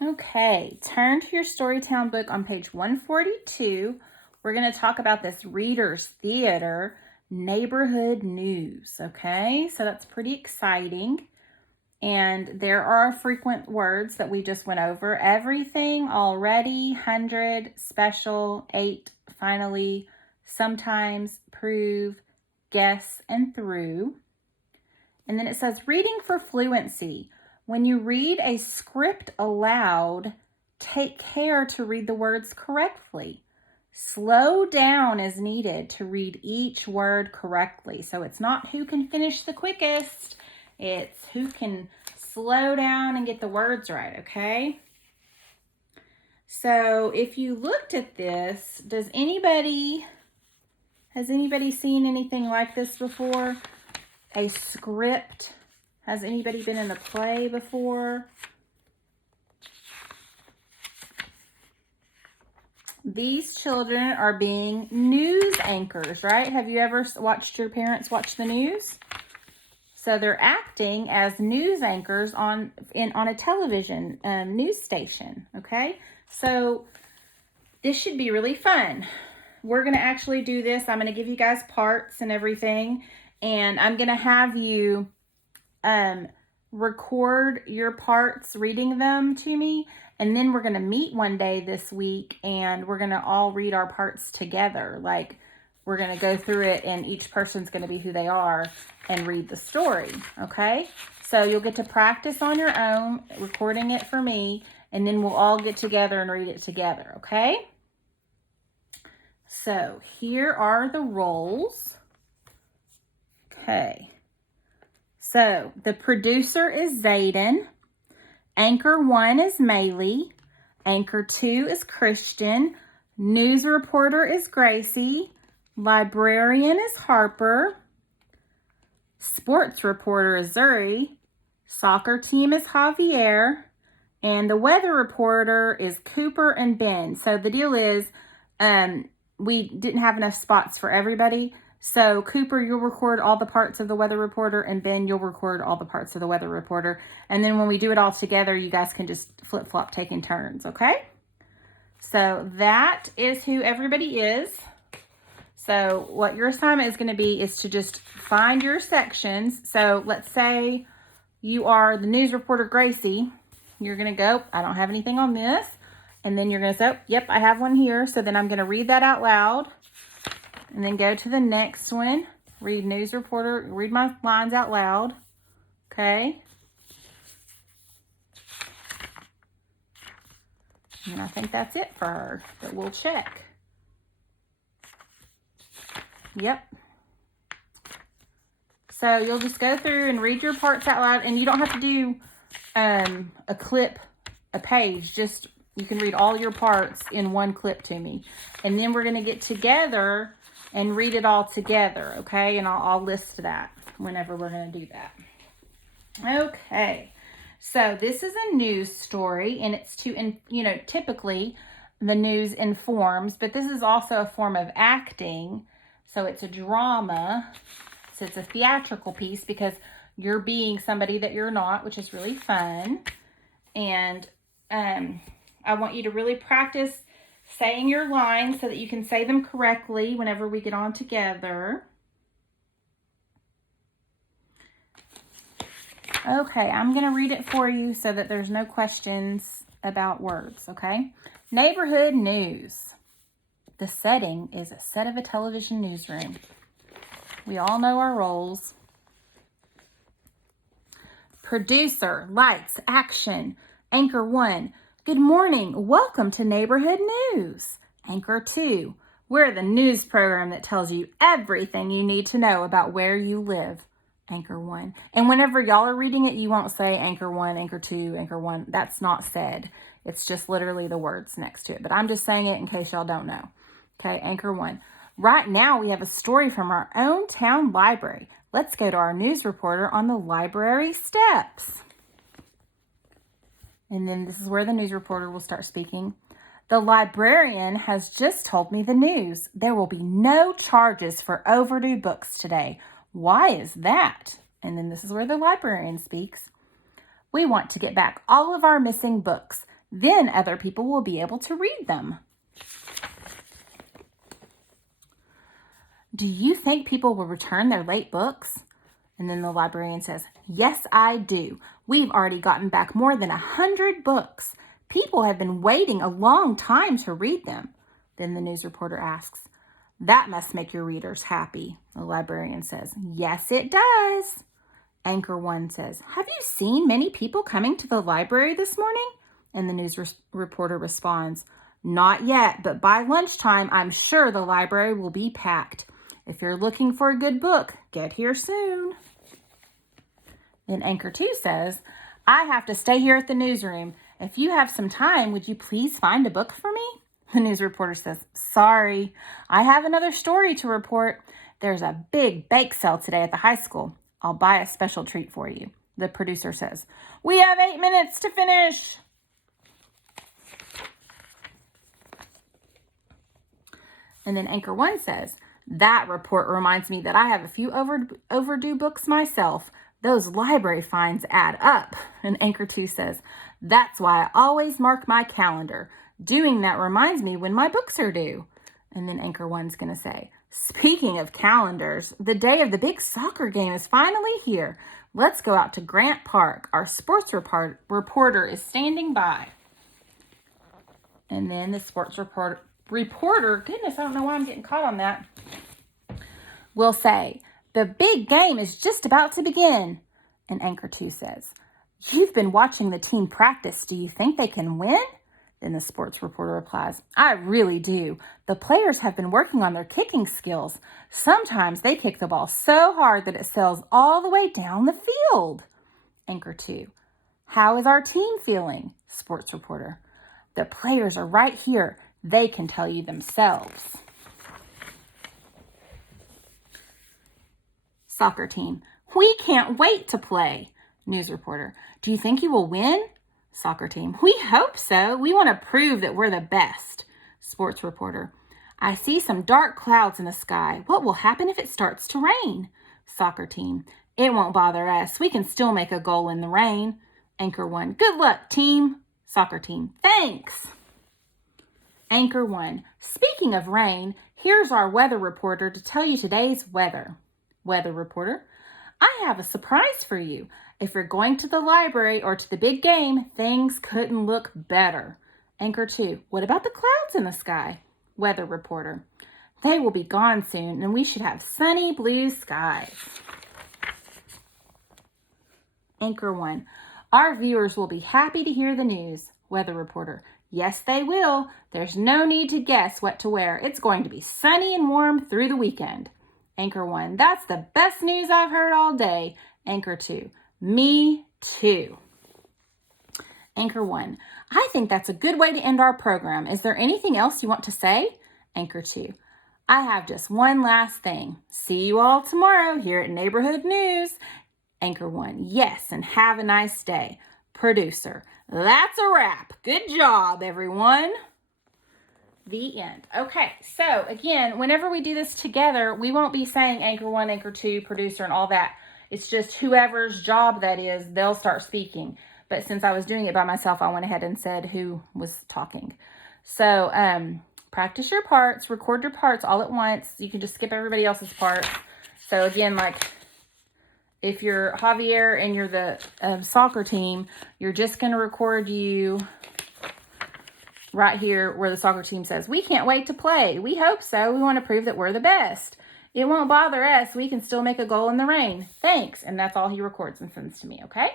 Okay, turn to your Storytown book on page 142. We're going to talk about this Reader's Theater neighborhood news. Okay, so that's pretty exciting. And there are frequent words that we just went over. Everything, already, 100, special, 8, finally, sometimes, prove, guess, and through. And then it says reading for fluency. When you read a script aloud, take care to read the words correctly. Slow down is needed to read each word correctly. So it's not who can finish the quickest, it's who can slow down and get the words right, okay? So if you looked at this, has anybody seen anything like this before? A script. Has anybody been in a play before? These children are being news anchors, right? Have you ever watched your parents watch the news? So they're acting as news anchors on a television news station, okay? So this should be really fun. We're going to actually do this. I'm going to give you guys parts and everything, and I'm going to have you record your parts reading them to me, and then we're going to meet one day this week and we're going to all read our parts together. Like, we're going to go through it and each person's going to be who they are and read the story, okay? So you'll get to practice on your own, recording it for me, and then we'll all get together and read it together, okay? So here are the roles. Okay. So the producer is Zayden. Anchor 1 is Maylee. Anchor 2 is Christian. News reporter is Gracie. Librarian is Harper. Sports reporter is Zuri. Soccer team is Javier. And the weather reporter is Cooper and Ben. So the deal is, we didn't have enough spots for everybody. So Cooper, you'll record all the parts of the weather reporter, and Ben, you'll record all the parts of the weather reporter. And then when we do it all together, you guys can just flip-flop taking turns, okay? So that is who everybody is. So what your assignment is going to be is to just find your sections. So let's say you are the news reporter, Gracie. You're going to go, I don't have anything on this. And then you're going to say, oh, yep, I have one here. So then I'm going to read that out loud. And then go to the next one. Read news reporter. Read my lines out loud. Okay. And I think that's it for her. But we'll check. Yep. So you'll just go through and read your parts out loud. And you don't have to do a clip, a page. Just, you can read all your parts in one clip to me. And then we're going to get together and read it all together, okay? And I'll list that whenever we're going to do that. Okay, so this is a news story, and it's typically the news informs, but this is also a form of acting. So it's a drama. So it's a theatrical piece because you're being somebody that you're not, which is really fun. And I want you to really practice saying your lines so that you can say them correctly whenever we get on together. Okay, I'm going to read it for you so that there's no questions about words, okay? Neighborhood news. The setting is a set of a television newsroom. We all know our roles. Producer, lights, action. Anchor 1. Good morning. Welcome to Neighborhood News. Anchor 2. We're the news program that tells you everything you need to know about where you live. Anchor 1. And whenever y'all are reading it, you won't say Anchor 1, Anchor 2, Anchor 1. That's not said. It's just literally the words next to it. But I'm just saying it in case y'all don't know. Okay, Anchor 1. Right now we have a story from our own town library. Let's go to our news reporter on the library steps. And then this is where the news reporter will start speaking. The librarian has just told me the news. There will be no charges for overdue books today. Why is that? And then this is where the librarian speaks. We want to get back all of our missing books. Then other people will be able to read them. Do you think people will return their late books? And then the librarian says, yes, I do. We've already gotten back more than 100 books. People have been waiting a long time to read them. Then the news reporter asks, that must make your readers happy. The librarian says, yes, it does. Anchor 1 says, have you seen many people coming to the library this morning? And the news reporter responds, not yet, but by lunchtime, I'm sure the library will be packed. If you're looking for a good book, get here soon. Then Anchor 2 says, I have to stay here at the newsroom. If you have some time, would you please find a book for me? The news reporter says, sorry, I have another story to report. There's a big bake sale today at the high school. I'll buy a special treat for you. The producer says, we have 8 minutes to finish. And then Anchor 1 says, that report reminds me that I have a few overdue books myself. Those library fines add up. And Anchor 2 says, that's why I always mark my calendar. Doing that reminds me when my books are due. And then Anchor 1's going to say, speaking of calendars, the day of the big soccer game is finally here. Let's go out to Grant Park. Our sports reporter is standing by. And then the sports reporter, goodness, I don't know why I'm getting caught on that, will say, the big game is just about to begin. And Anchor 2 says, you've been watching the team practice. Do you think they can win? Then the sports reporter replies, I really do. The players have been working on their kicking skills. Sometimes they kick the ball so hard that it sails all the way down the field. Anchor 2, how is our team feeling? Sports reporter, the players are right here. They can tell you themselves. Soccer team, we can't wait to play. News reporter, do you think you will win? Soccer team, we hope so. We want to prove that we're the best. Sports reporter, I see some dark clouds in the sky. What will happen if it starts to rain? Soccer team, it won't bother us. We can still make a goal in the rain. Anchor 1, good luck, team. Soccer team, thanks. Anchor 1, speaking of rain, here's our weather reporter to tell you today's weather. Weather reporter, I have a surprise for you. If you're going to the library or to the big game, things couldn't look better. Anchor 2, what about the clouds in the sky? Weather reporter, they will be gone soon and we should have sunny blue skies. Anchor 1, our viewers will be happy to hear the news. Weather reporter, yes, they will. There's no need to guess what to wear. It's going to be sunny and warm through the weekend. Anchor 1, that's the best news I've heard all day. Anchor 2, me too. Anchor 1, I think that's a good way to end our program. Is there anything else you want to say? Anchor 2, I have just one last thing. See you all tomorrow here at Neighborhood News. Anchor 1, yes, and have a nice day. Producer, that's a wrap. Good job, everyone. The end. Okay, so again, whenever we do this together, we won't be saying Anchor 1, Anchor 2, producer, and all that. It's just whoever's job that is, they'll start speaking. But since I was doing it by myself, I went ahead and said who was talking. So practice your parts, record your parts all at once. You can just skip everybody else's parts. So again, like if you're Javier and you're the soccer team, you're just going to record you right here where the soccer team says, we can't wait to play. We hope so. We want to prove that we're the best. It won't bother us. We can still make a goal in the rain. Thanks. And that's all he records and sends to me, okay?